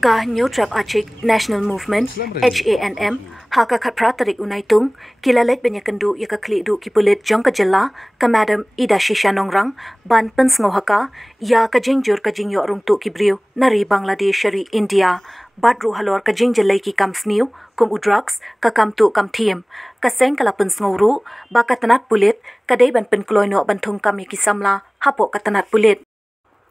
Ka New Trap Achik National Movement HANM haka khapra tarik unaitung kilalet benyakendu yaka klidu kipulit jong kajela ka Madam Ida Shisha Nongrang ban pensngo haka ya kajingjur kajingyo rungtu kibriu nari Bangladesh shari India badru halor kajingjelai ki kamsniu kum udrugs ka kamtu kamthiem ka seng kala pensnguru bakatanat pulit kadai ban penkloino bantung kami kisamla hapo katanat pulit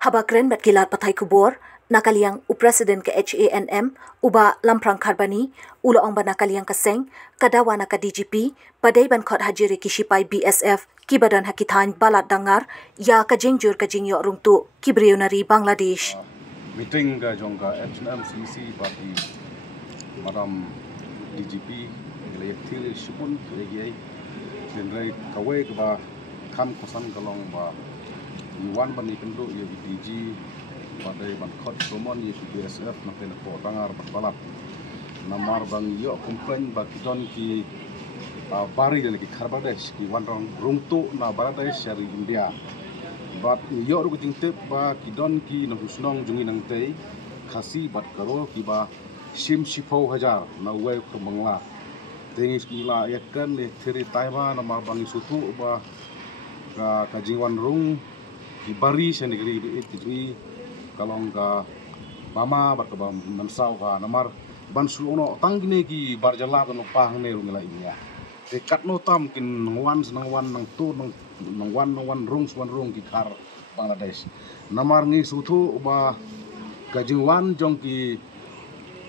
habakren bat kilat pathai kubor nakaliang upresiden ke HANM uba lamprang kharbani ulo ong ba nakaliang kaseng kadawa naka DGP padai ban khot hajiri kishipai BSF kibadan hakithan balat dangar ya kajingjur kajingyo rungtu kibrionari Bangladesh meeting ka jongka HNMCC bagi madam DGP le til shupun legi denrai kawai ka ba kam kosan kalong ba iwan bani kendo ye DG badai ban khot somon ye BSF na pen ko dangar balat namar bang yo komplain ba kidon ki bari le ki kharbades ki wanrong rungtu na Bangladesh dari India bat yo ru jingte ba kidon ki na husnong jungi nang tei khasi bat karo ki ba sim sipau hajar na we ko bangla tengis kila yakan le thiri taiwa na ma bang sutu ba ka jingwan rung ki bari senegri it kalong ka mama bar ka mansau ka namar ban sulono tanggine ki barjala no pang ne rungela inya te katno tam kin wan nang tu nang wan rung ki kar Bangladesh namar ngi sutu ba kajingwan jong ki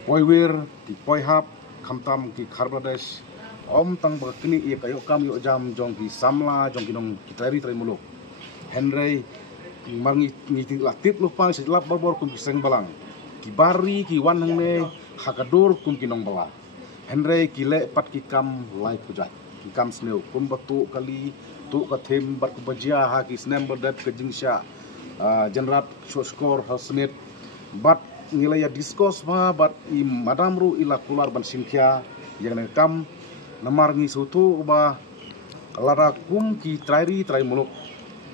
poiwer ki poihap khamtam ki Bangladesh om tang ba kini ye kayo kam yo jam jong ki samla jong ki nong ki tari muluk henry mangi ngiting latip lupa sejelap babor kum kiseng balang kibari ki wan hangne hakadur kum kinong bala henry kile pat ki kam lai pujat ki kam sneu kum batu kali tu ka them bat ku bajia ha ki snem badat ke jingsha jenrat skor hasnit bat ngilaya diskos ma bat i madam ru ila kular ban sinkhya yang kam namar ngi sutu ba lara kum ki trai muluk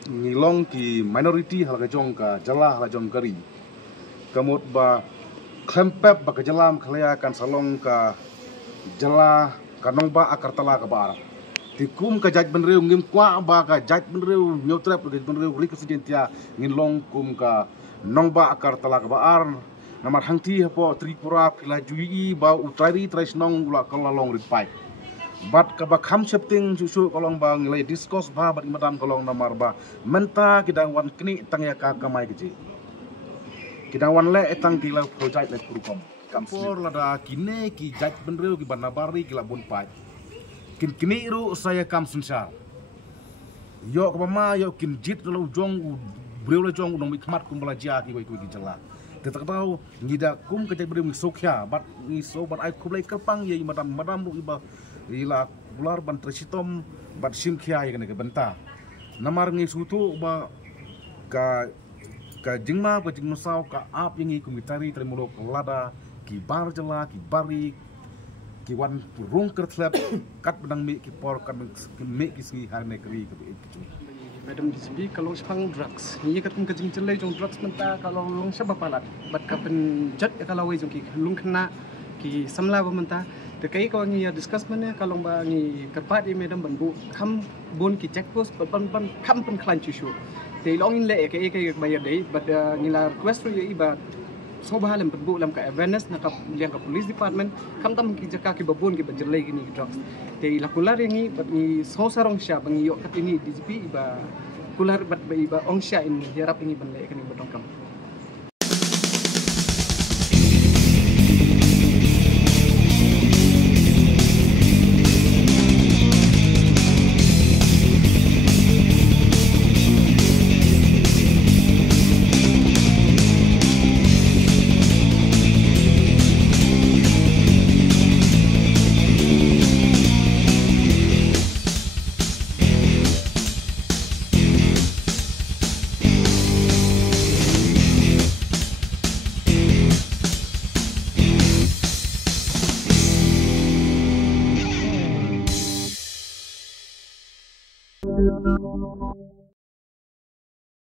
ngilong ki minority halga jong ka jala halga jong kari kamut ba klempep ba kejelam khlaya kan salong ka jala kanong ba akartala ka bar tikum ka jaj benreu ngim kwa ba ka jaj benreu nyotrap ka benreu ri presidentia ngilong kum ka nong ba akartala ka bar namar hangti hapo tripura khila jui ba utari tresnong ula kalalong ripai bat ka ba kham septing susu kolong bang nilai diskos ba bat madam kolong namar ba menta kidang wan kini tang ya ka kamai keji kidang wan le etang kila project le purukom kampor lada kine ki jaj benreu ki banabari kila bun pai kini ru saya kam sensar yo ka mama yo kin jit lo jong breu le jong nong mikmat kum belajar ki ki jela tetak tahu ngida kum ke jaj breu sokya bat ni so bat ai kublai kerpang ye madam bu iba ila ular ban tresitom bat simkhia yang ke benta namar ngi sutu ba ka jingma ka jingmasau ka ap yang iku mitari tremulok lada ki bar jela ki bari ki wan rung kertlap kat benang mi ki por kat mi ki sgi hane kri ke itu Madam DGP kalau sepang drugs ni kat kum kajing jelai jong drugs menta kalau long sabab palat bat ka pen jat kalau we jong ki lung kena ki samla ba menta terkait kau ni discuss mana kalau bangi kerpat ini madam bantu kam bon ki check post ban kam pun klan cucu te long in le ke bayar dei but ngila request ru iba so bahalam bantu lam ka awareness na ka liang ka police department kam tam ki jaka ki babon ki bajerlai gini drugs te lakular yang ni bat ni so sarong sya bangi yo kat ini DGP iba kular bat iba ong sya in hirap ini ban le kani batong kam